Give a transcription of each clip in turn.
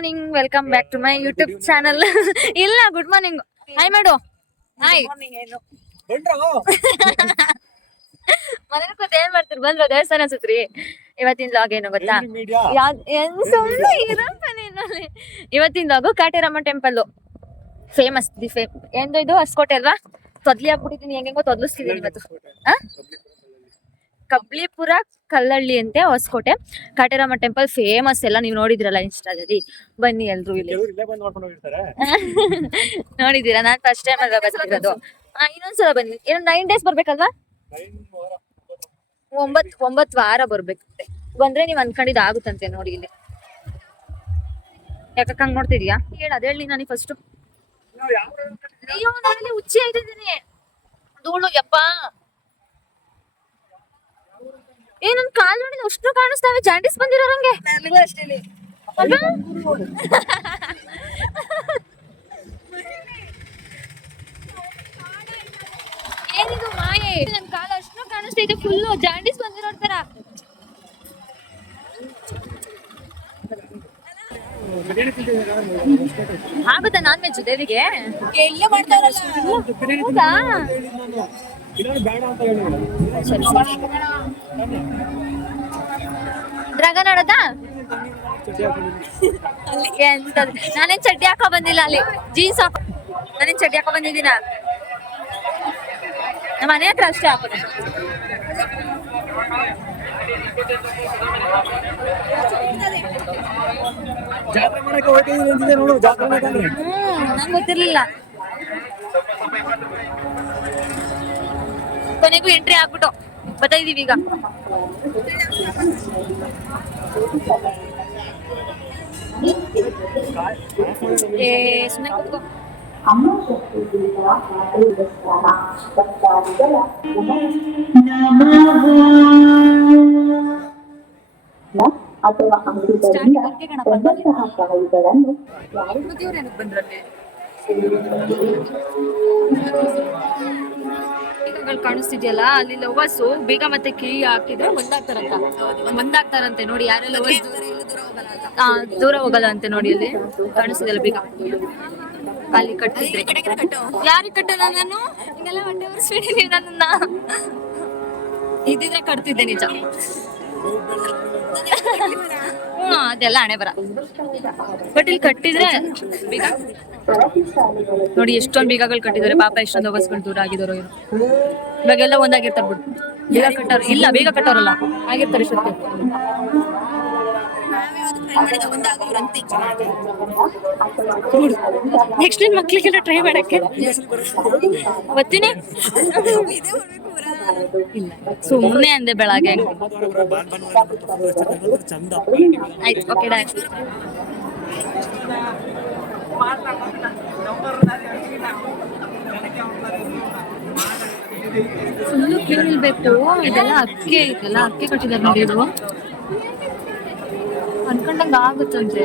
Morning, welcome back to my YouTube channel. ಇಲ್ಲ, good morning. Hi ಮಾಡು. Hi. ಮನೇಲಿ ಕೂತ್ ಏನ್ ಮಾಡ್ತೀರಿ? ಬಂದ್ರ ದೇವಸ್ಥಾನ ಸುತ್ರಿ. ಇವತ್ತಿನ ಲಾಗ್ ಏನು ಗೊತ್ತಾ? ಇವತ್ತಿನ ಲಾಗು ಕಾಟೇರಮ್ಮ ಟೆಂಪಲ್ ಫೇಮಸ್. ಎಂದು ಇದು ಹೊಸಕೋಟೆ ಅಲ್ವಾ? ತೊದ್ಲಿ ಹಾಕ್ಬಿಟ್ಟಿದೀನಿ, ಹೆಂಗೋ ತೊದ್ಲಿಸ್ತಿದೀನಿ ಇವತ್ತು. ಕಬ್ಲಿಪುರ ಕಲ್ಲಳ್ಳಿ ಅಂತೆ ಹೊಸಕೋಟೆ. ಕಾಟೇರಮ್ಮ ಟೆಂಪಲ್ ಫೇಮಸ್, ಎಲ್ಲ ನೀವು ನೋಡಿದ್ರಲ್ಲ ಇನ್ಸ್ಟಾದಲ್ಲಿ. ಬನ್ನಿ ಎಲ್ರು ಇಲ್ಲಿ. ನೋಡಿದೀರಾ? ನಾನ್ ಫಸ್ಟ್ ಟೈಮ್ ಅಲ್ವಾ ಬರ್ತಿರೋದು. ಇನ್ನೊಂದ್ಸಲ ಬನ್ನಿ. 9 days ಬರ್ಬೇಕಲ್ವಾ? 9 ವಾರ ಬರ್ಬೇಕಂತೆ. ಬಂದ್ರೆ ನೀವ್ ಅನ್ಕೊಂಡಿದ್ ಆಗುತ್ತಂತೆ. ನೋಡಿ ಇಲ್ಲಿ ಯಾಕಂಗ್ ಹಂಗ್ ನೋಡ್ತಿದ್ಯಾ? ಅದ್ ಹೇಳಿ ನಾನು ಫಸ್ಟ್. ಹುಚ್ಚಿ ಆಯ್ತಿದ್ದೀನಿ. ಧೂಳು ಯಪ್ಪ. ನನ್ ಕಾಲ್ ನೋಡಿದ್ರೆ ಅಷ್ಟು ಕಾಣಿಸ್ತಾವೆ. ಜಾಂಡೀಸ್ ಬಂದಿರೋರಂಗೆ. ಏನಿದು ಮಾಯೆ? ನನ್ ಕಾಲ ಅಷ್ಟು ಕಾಣಿಸ್ತೈತೆ, ಫುಲ್ಲು ಜಾಂಡೀಸ್ ಬಂದಿರೋ ತರ. ಆಗುತ್ತಾ ನಾನ್ ವೆಜ್ ದೇವಿಗೆ? ಡ್ರ್ಯಾಗನ್ ಆಡೋದಾ? ನಾನೇನ್ ಚಡ್ಡಿ ಹಾಕೋ ಬಂದಿಲ್ಲ, ಅಲ್ಲಿ ಜೀನ್ಸ್ ಹಾಕೋ. ನಾನೇನ್ ಚಡ್ಡಿ ಹಾಕೋ ಬಂದಿದ್ದೀನ? ನಮ್ಮ ಮನೆ ಹತ್ರ ಅಷ್ಟೇ ಹಾಕೋದು. ನಂಗೆ ಗೊತ್ತಿರ್ಲಿಲ್ಲ. ಕೊನೆಗೂ ಎಂಟ್ರಿ ಆಗ್ಬಿಟ್ಟು ಬರ್ತಾ ಇದೀವಿ ಈಗ. ಸುಮ್ಮನೆ ಕೂತ್ಕೋ. ಅಥವಾ ಕಾಣಿಸ್ತಿದ್ಯಲ್ಲ, ಅಲ್ಲಿ ಲವರ್ಸು ಬೇಗ ಮತ್ತೆ ಕೀ ಹಾಕಿದ್ರೆ ಒಂದಾಗ್ತಾರಂತೆ. ನೋಡಿ ಯಾರೆಲ್ಲ ದೂರ ಹೋಗಲ್ಲ ಅಂತೆ. ನೋಡಿ ಅಲ್ಲಿ ಕಾಣಿಸ್ತಿದೆಯಲ್ಲ ಬೇಗ. ಅಲ್ಲಿ ಕಟ್ಟಿದ್ರೆ ಯಾರಿಗೆ ಕಟ್ಟಲ್ಲ? ನಾನು ಹಿಂಗೆಲ್ಲ ಹೊಟ್ಟೆ ಉರ್ಸ್ಬಿಟ್ಟಿದೀನಿ. ನನ್ನ ಇದ್ದಿದ್ರೆ ಕಟ್ತಿದ್ದೆ ನಿಜ. ಅದೆಲ್ಲ ಹಣೆ ಬರ. ಬಟ್ ಇಲ್ಲಿ ಕಟ್ಟಿದ್ರೆ ಬೀಗ ನೋಡಿ, ಎಷ್ಟೊಂದು ಬೀಗಗಳು ಕಟ್ಟಿದ್ದಾರೆ. ಪಾಪ ಎಷ್ಟೊಂದು ಹೋಗಸ್ಕೊಂಡು ದೂರ ಆಗಿದಾರೋ ಏನು. ಇವಾಗೆಲ್ಲ ಒಂದಾಗಿರ್ತಾರೆ ಬಿಡು. ಬೀಗ ಕಟ್ಟೋರು ಇಲ್ಲ, ಬೀಗ ಕಟ್ಟೋರಲ್ಲ ಆಗಿರ್ತಾರೆ ಇಷ್ಟೊತ್ತು. ನೆಕ್ಸ್ಟ್ ಟೈಮ್ ಮಕ್ಳಿಗೆಲ್ಲ ಟ್ರೈ ಮಾಡಕ್ಕೆ ಬರ್ತೀನಿ. ಇಲ್ಲ, ಸುಮ್ಮನೆ ಅಂದೆ ಬೆಳಗ್ಗೆ. ಆಯ್ತು, ಓಕೆ ಡಾಯ್. ಫುಲ್ಲು ಕ್ಲೀನ್ ಇಲ್ಬೇಕು. ಇದೆಲ್ಲ ಅಕ್ಕಿ ಐತಲ್ಲ, ಅಕ್ಕಿ ಕಟ್ಟಿದ್ದಾರೆ ನೋಡಿ. ಇದು ಅನ್ಕೊಂಡಂಗ ಆಗುತ್ತಂತೆ.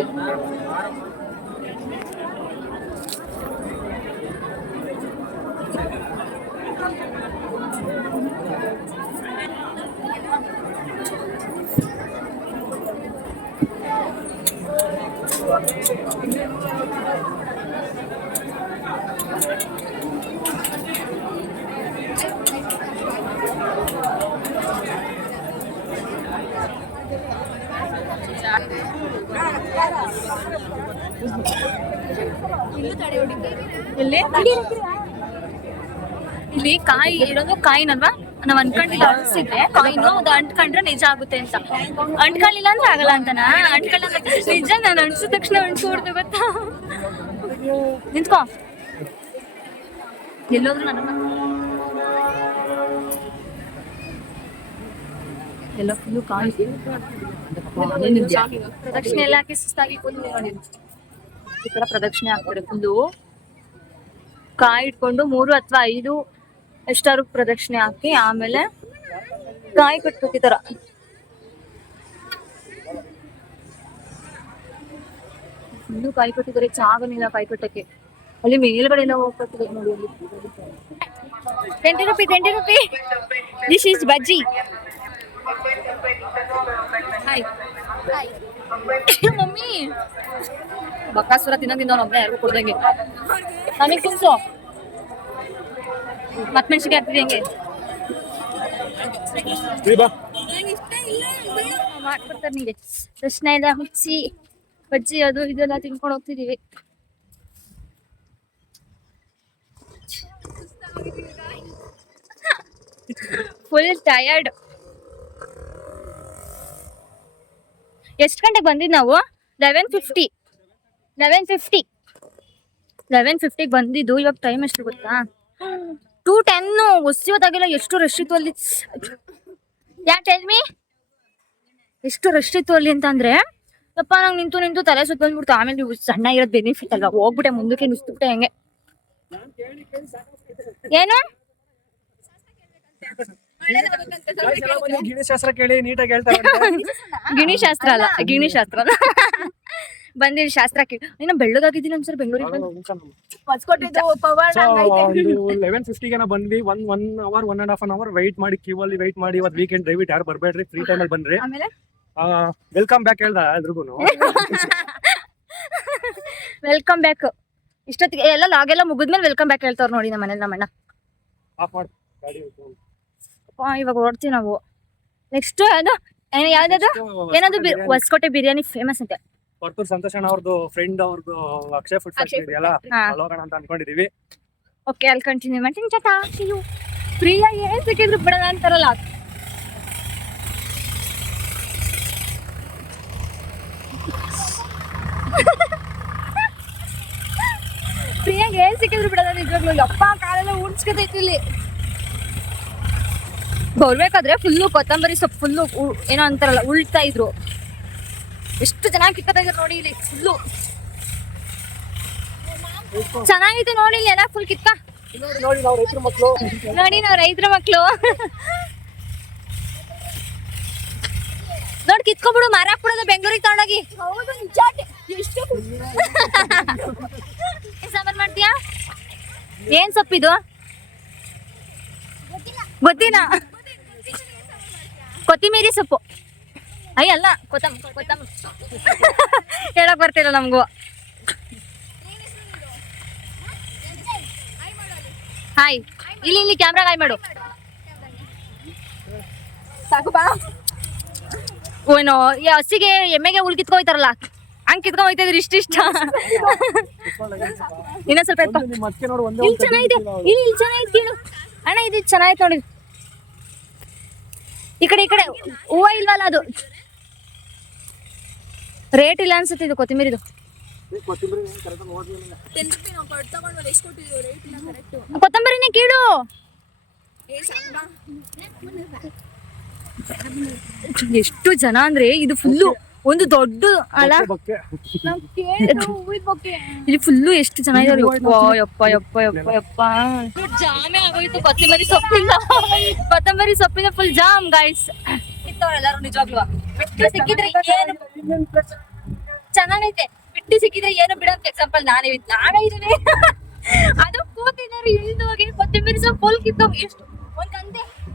ಇಲ್ಲಿ ಕಾಯಿ ಇರೋದು ಕಾಯಿನಲ್ವಾ? ನಾವ್ ಅನ್ಕೊಂಡಿಲ್ಲ, ಅನ್ಸಿದ್ರೆ ಕಾಯಿನು ಅದು ಅಂಟ್ಕೊಂಡ್ರೆ ನಿಜ ಆಗುತ್ತೆ ಅಂತ. ಅಂಟ್ಕೊಳ್ಳಿಲ್ಲ ಅಂದ್ರೆ ಆಗಲ್ಲ ಅಂತನಾ? ಅಂಟ್ಕೊಳ್ಳ ನಿಜ. ನಾನು ಅನ್ಸಿದ ತಕ್ಷಣ ಅನ್ಸ್ಕೊಡ್ದು ಗೊತ್ತಾ? ನಿಂತ್ಕೋ. ಎಲ್ಲೋದ್ರು ನನ್ನ ಎಲ್ಲ ಫುಲ್ಲು ಕಾಯಿ. ಪ್ರದಕ್ಷಿಣೆ ಎಲ್ಲ ಹಾಕಿ ಸುಸ್ತಾಗಿ ಕೂತ್ಕೊಂಡು ನೋಡಿ ಈ ತರ ಪ್ರದಕ್ಷಿಣೆ ಹಾಕ್ತಾರೆ. ಫುಲ್ಲು ಕಾಯಿ ಇಟ್ಕೊಂಡು 3 ಅಥವಾ 5 ಎಷ್ಟಾರು ಪ್ರದಕ್ಷಿಣೆ ಹಾಕಿ ಆಮೇಲೆ ಕಾಯಿ ಕಟ್ಬೇಕು. ಈ ತರ ಫುಲ್ಲು ಕಾಯಿ ಕಟ್ಟಿದ್ದಾರೆ. ಜಾಗನಿಲ್ಲ ಕಾಯಿ ಕಟ್ಟಕ್ಕೆ. ಅಲ್ಲಿ ಮೇಲ್ಗಡೆ ಎಲ್ಲ ಹೋಗ್ತಿದ್ದಾರೆ ನೋಡಿ. ಅಲ್ಲಿ 20 rupee. This is bajji. Hi. Mummy Bakasura ತಿನ್ನೋದ್ರಿಂದ ಒಬ್ಬನೇ ಯಾರಿಗೂ ಕೊಡ್ದಂಗೆ ನಮಗೆ ತಿನ್ಸು ಮತ್ ಮೆಣಸಿಗೆ ಹಾಕ್ತಿದೆ ಹೆಂಗೆ ಮಾಡ್ಕೊಡ್ತಾರೆ ನಿಂಗೆ ದರ್ಶನ ಎಲ್ಲ ಹುಚ್ಚಿ ಬಜ್ಜಿ ಅದು ಇದೆಲ್ಲ ತಿನ್ಕೊಂಡು ಹೋಗ್ತಿದೀವಿ. Full tired. ಎಷ್ಟು ಗಂಟೆಗೆ ಬಂದಿದ್ ನಾವು? 11:50 ಬಂದಿದ್ದು. ಇವಾಗ ಟೈಮ್ ಎಷ್ಟು ಗೊತ್ತಾ? 2:10. ಹೊಸಿಯೋದಾಗೆಲ್ಲ ಎಷ್ಟು ರಶ್ ಇತ್ತು ಅಲ್ಲಿ. ಯಾ ಟೆಲ್ ಮೀ ಎಷ್ಟು ರಶ್ ಇತ್ತು ಅಲ್ಲಿ ಅಂತ ಅಂದ್ರೆ ಯಪ್ಪ ನಂಗೆ ನಿಂತು ತಲೆ ಸುತ್ತ ಬಂದ್ಬಿಡ್ತು. ಆಮೇಲೆ ನೀವು ಸಣ್ಣ ಇರೋದ್ ಬೆನಿಫಿಟ್ ಅಲ್ವಾ, ಹೋಗ್ಬಿಟ್ಟೆ ಮುಂದಕ್ಕೆ ನುಸ್ಬಿಟ್ಟೆ ಹೆಂಗೆ. ಏನು ಗಿಣಿಶಾಸ್ತ್ರ ಕೇಳಿ ನೀಟಾಗಿ ಹೇಳ್ತಾರೆ. ಗಿಣಿಶಾಸ್ತ್ರ ಅಲ್ಲ, ಗಿಣಿಶಾಸ್ತ್ರ ಬಂದಿರಿ ಶಾಸ್ತ್ರ ಕೇಳಿ. ಇನ್ನ ಬೆಳ್ಳಗಾಗಿದ್ದೀನಿ ಒಂದ್ಸರಿ ಬೆಂಗಳೂರಿಗೆ 11:50 ಬಂದ್ವಿ. 1 hour 1.5 hour ವೆಯ್ಟ್ ಮಾಡಿ, ಕ್ಯೂ ಅಲ್ಲಿ ವೆಯ್ಟ್ ಮಾಡಿ. ಇವತ್ತು ವೀಕೆಂಡ್ ದಯವಿಟ್ಟು ಯಾರು ಬರ್ಬೇಡ್ರಿ, ಫ್ರೀ ಟೈಮ್ ಅಲ್ಲಿ ಬನ್ರಿ. ವೆಲ್ಕಮ್ ಬ್ಯಾಕ್ ಹೇಳ್ದ ಎಲ್ರಿಗೂ. Welcome back. ಇಷ್ಟೊತ್ತಿಗೆ ಎಲ್ಲ ಲಾಗೆಲ್ಲ ಮುಗಿದ್ಮೇಲೆ ವೆಲ್ಕಮ್ ಬ್ಯಾಕ್ ಹೇಳ್ತಾವ್ರ ನೋಡಿ ನಮ್ಮ ಮನೇಲಿ. ನಮ್ಮಣ್ಣ ಇವಾಗ ಹೊರಡ್ತೀವಿ ನಾವು. ನೆಕ್ಸ್ಟ್ ಅದು ಯಾವ್ದು ಏನದು ಹೊಸಕೋಟೆ ಬಿರಿಯಾನಿ ಫೇಮಸ್ ಅಂತೆ. ಪರ್ತೂರ್ ಸಂತೋಷ್ ಅಣ್ಣ ಅವ್ರದ್ದು ಫ್ರೆಂಡ್ ಅವ್ರದ್ದು ಅಕ್ಷಯ್ ಫುಡ್ ಫ್ಯಾಕ್ಟರಿ ಇದೆಯಲ್ಲ, ಅಲ್ಲೋಗೋಣ ಅಂತ ಅನ್ಕೊಂಡಿದೀವಿ. ಓಕೆ, ಅಲ್ಲಿ ಕಂಟಿನ್ಯೂ ಮಾಡ್ತೀನಿ. ಚಾಟಾ ಯು ಪ್ರಿಯಾ ಏನ್ ಸಿಕ್ಕಿದ್ರು ಬಿಡೋಣ ಅಂತಾರಲ್ಲ. ಪ್ರಿಯಾಗೆ ಏನ್ ಸಿಕ್ಕಿದ್ರು ಬಿಡೋಣ ನಿಜವಾಗ್ಲೂ. ಯಪ್ಪ ಕಾಲೆಲ್ಲ ಉಡ್ಸ್ಕೊತೈತಿ ಇಲ್ಲಿ. ಬರ್ಬೇಕಾದ್ರೆ ಫುಲ್ಲು ಕೊತ್ತಂಬರಿ ಸೊಪ್ಪು ಫುಲ್ಲು ಏನೋ ಅಂತಾರಲ್ಲ ಉಳ್ತಾ ಇದ್ರು. ಎಷ್ಟು ಚೆನ್ನಾಗಿ ಕಿಕ್ಕತಾ ಇದ್ರು ನೋಡಿ ಇಲ್ಲಿ ಫುಲ್ಲು. ಚೆನ್ನಾಗಿದೆ ನೋಡಿ ಇಲ್ಲಿ ಎಲ್ಲ ಫುಲ್ ಕಿಕ್ಕ. ನೋಡಿ ನಾವು ರೈತರ ಮಕ್ಳು. ನೋಡಿ ಕಿತ್ಕೊಬಿಡು, ಮರ ಹಾಕ್ಬಿಡೋದು ಬೆಂಗಳೂರಿಗೆ ತಗೊಂಡೋಗಿ. ಸಾಂಬಾರ್ ಮಾಡ್ತೀಯಾ? ಏನ್ ಸೊಪ್ಪಿದು ಗೊತ್ತಿಲ್ಲ. ಕೊತ್ತಿಮೀರಿ ಸೊಪ್ಪು. ಅಲ್ಲ ಕೊತ್ತಂಬರಿ ಹೇಳಕ್ ಬರ್ತಿಲ್ಲ ನಮಗೂ. ಹಾಯ್. ಇಲ್ಲಿ ಕ್ಯಾಮ್ರಾಗ ಹಾಯ್ ಮಾಡು. ಸಾಕು ಬಾ. ಏನು ಈ ಹಸಿಗೆ ಎಮ್ಮೆಗೆ ಹುಲ್ ಕಿತ್ಕೊ ಹೋಯ್ತಾರಲ್ಲ, ಹಂಗ್ ಕಿತ್ಕೊ ಹೋಯ್ತಾ ಇದ್ರಿ. ಇಷ್ಟ ಇನ್ನೊಂದ್ ಸ್ವಲ್ಪ ಇಲ್ಲಿ ಚೆನ್ನಾಗಿದೆ. ಇಲ್ಲಿ ಚೆನ್ನಾಗಿದೆ ಕೇಳು ಅಣ್ಣ, ಇದು ಚೆನ್ನಾಗಿತ್ತು ನೋಡಿ. ಈ ಕಡೆ ಹೂವ ಇಲ್ವಲ್ಲ, ಅದು ರೇಟ್ ಇಲ್ಲ ಅನ್ಸುತ್ತೆ. ಇದು ಕೊತ್ತಿಮೀರಿದು ಕೊತ್ತಂಬರಿನೇ ಕೀಳು. ಎಷ್ಟು ಜನ ಅಂದ್ರೆ ಇದು ಫುಲ್ಲು ಒಂದು ದೊಡ್ಡ ಅಲ್ಲ. ಇಲ್ಲಿ ಫುಲ್ಲು ಎಷ್ಟು ಜನ ಇದ್ದಾರೆ. ಯಪ್ಪ ಜಾಮೇ ಆಗೋಯ್ತು ಕೊತ್ತಂಬರಿ ಸೊಪ್ಪಿಂದ ಫುಲ್ ಜಾಮ್ ಗಾಯ್ಸ್. ಇತ್ತವ್ರೆಲ್ಲಾರು ನಿಜವಾಗ್ಲು ಬಿಟ್ಟು ಸಿಕ್ಕಿದ್ರೆ ಏನು ಚೆನ್ನಾಗೈತೆ. ಬಿಟ್ಟು ಸಿಕ್ಕಿದ್ರೆ ಏನು ಬಿಡೋಕೆ ಎಕ್ಸಾಂಪಲ್ ನಾನೇ ಇದೀನಿ. ಅದು ಕೂತಿದ್ದಾರೆ ಇಳಿದು ಹೋಗಿ ಕೊತ್ತಂಬರಿ ಸೊಪ್ಪು ಫುಲ್ ಕಿತ್ತೋಗಿ. ಎಷ್ಟು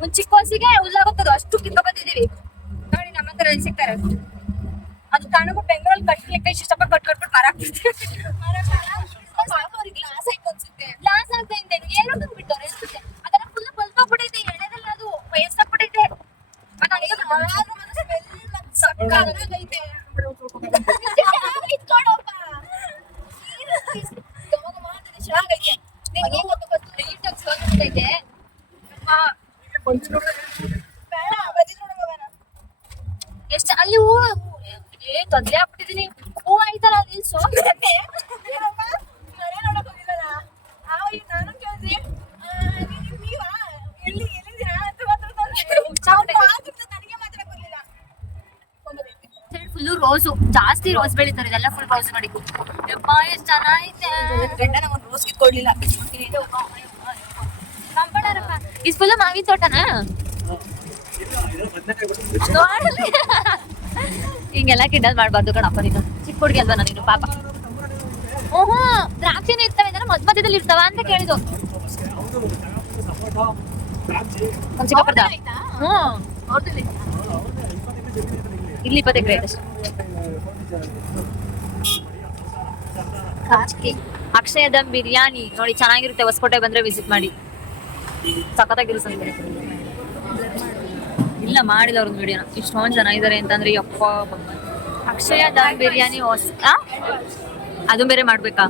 ಒಂದ್ ಚಿಕ್ಕ ವಸಿಗೆ ಹುಲ್ಲಾಗೋಗ್ತದೆ ಅಷ್ಟು ಕಿತ್ತೋ ಬಂದಿದೀವಿ ನೋಡಿ. ನಮ್ಮ ಹತ್ರ ಎಲ್ಲಿ ಸಿಗ್ತಾರೆ ಅದು ತಗೊಂಡು ಬೆಂಗಳೂರಲ್ಲಿ ಕಟ್ಲಿಕ್ಕೆ ಇಷ್ಟಪ್ಪ ಕಟ್ಬಿಟ್ಟು ಮರ ಗ್ಲಾಸ್ ಆಗ್ತಾ ಇದೆ. ಏನು ಬಿಟ್ಟವ್ರೆ ಅದೆಲ್ಲ ಫುಲ್ ಬಲ್ತೋಗ್ಬಿಟ್ಟೈತೆ. ಎಳೆದಲ್ಲ ಅದು ವಯಸ್ಸಾಗ್ಬಿಟ್ಟೈತೆ. ಎಷ್ಟು ಅಲ್ಲಿ ಹೂವು ತೊಂದ್ರೆ ಆಗ್ಬಿಟ್ಟಿದೀನಿ. ಹೂವು ಆಯ್ತಲ್ಲ ಅಲ್ಲಿ ಫುಲ್ಲು ರೋಸು ಜಾಸ್ತಿ ರೋಸ್ ಬೆಳಿತಾರೆ. ಇದೆಲ್ಲ ಫುಲ್ ರೋಸ್ ನೋಡಿ. ಯಪ್ಪ ಎಷ್ಟು ಚೆನ್ನಾಗೈತೆ. ರೋಸ್ ಕಿತ್ಕೊಡ್ಲಿಲ್ಲ. ಇದು ಫುಲ್ ಮಾವಿನ ತೋಟನಾ? ಹಿಂಗೆಲ್ಲ ಕಿಂಡಲ್ ಮಾಡ್ಬಾರ್ದು ಕಣಪ್ಪ. ನೀನು ಚಿಕ್ಕ ಹುಡುಗಿ ಅಲ್ವಾ ನೀನು ಪಾಪ. ಓಹೋ, ದ್ರಾಕ್ಷಿನೂ ಇರ್ತವೆ ಮಧ್ಯದಲ್ಲಿ ಇರ್ತಾವ ಅಂತ ಕೇಳಿದ್ದು. ಚಿಕ್ಕಪ್ಪದ ಇಲ್ಲಿ 20 ಎಕರೆ ಅಕ್ಷಯ ದಮ್ ಬಿರಿಯಾನಿ ನೋಡಿ ಚೆನ್ನಾಗಿರುತ್ತೆ, ಹೊಸಕೋಟೆ ಬಂದ್ರೆ ವಿಸಿಟ್ ಮಾಡಿ, ಸಖತ್ತಾಗಿರುತ್ತೆ. ಇಲ್ಲ ಮಾಡಿಲ್ಲ ಅವ್ರದ್ದು ವಿಡಿಯೋನ, ಇಷ್ಟೊಂದು ಜನ ಇದಾರೆ ಅಂತಂದ್ರೆ ಯಪ್ಪ. ಅಕ್ಷಯ ದಮ್ ಬಿರಿಯಾನಿ ಅದು ಬೇರೆ ಮಾಡ್ಬೇಕಾ?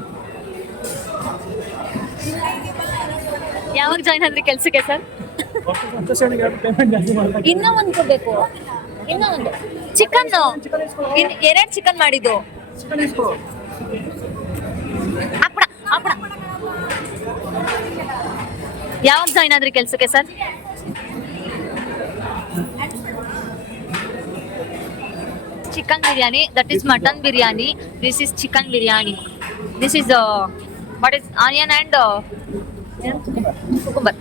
ಯಾವಾಗ ಜಾಯ್ನ್ ಆದ್ರಿ ಕೆಲ್ಸಕ್ಕೆ ಸರ್? ಇನ್ನೂ ಒಂದು ಕೊಡ್ಬೇಕು, ಇನ್ನೂ ಒಂದು ಚಿಕನ್, 2 ಚಿಕನ್ ಮಾಡಿದ್ದು. ಅಪ್ಪಡ ಅಪ್ಪಡ. ಯಾವಾಗ ಜಾಯ್ನ್ ಆದ್ರಿ ಕೆಲ್ಸಕ್ಕೆ sir? Chicken biryani, that is mutton biryani, this is chicken biryani, this is what is onion and cucumber.